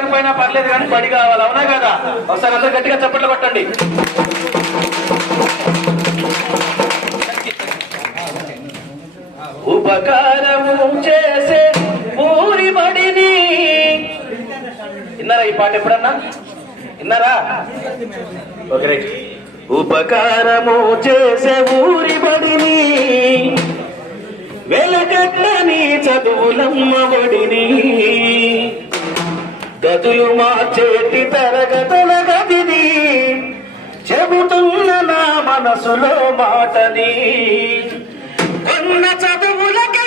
లేకపోయినా పర్లేదు కానీ బడి కావాలి. అవునా కదా? ఒకసారి అందరు గట్టిగా చప్పట్లు కొట్టండి. ఉపకారము చేసే ఊరి బడిని. విన్నారా ఈ పాట ఎప్పుడన్నా? విన్నారా? ఓకే ఉపకారము చేసే ఊరి బడిని. వెలగట్టని చదువులమ్మ బడిని. గదులు మార్చేటి తరగతుల గదిని చెబుతున్న నా మనసులో మాటని. కొన్న చదువులకి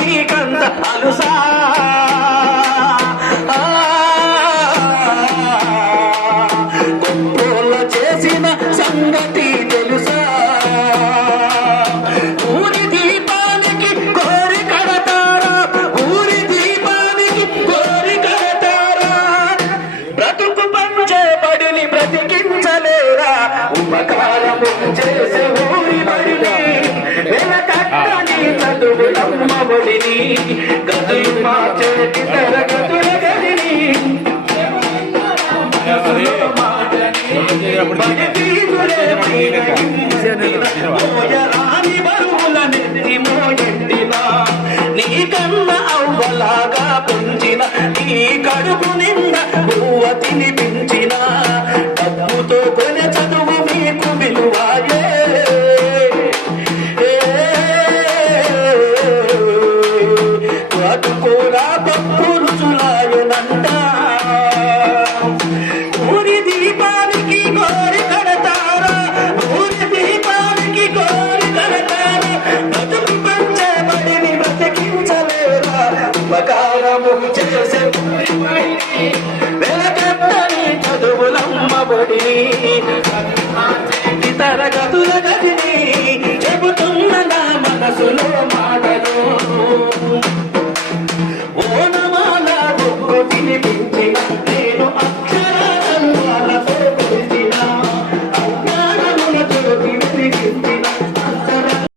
నీకంత అలుసా. కన్న అవ్వలాగా పెంచిన నీ కడుపు నిండా పువ్వ తినిపించిన చదువులమ్మబడి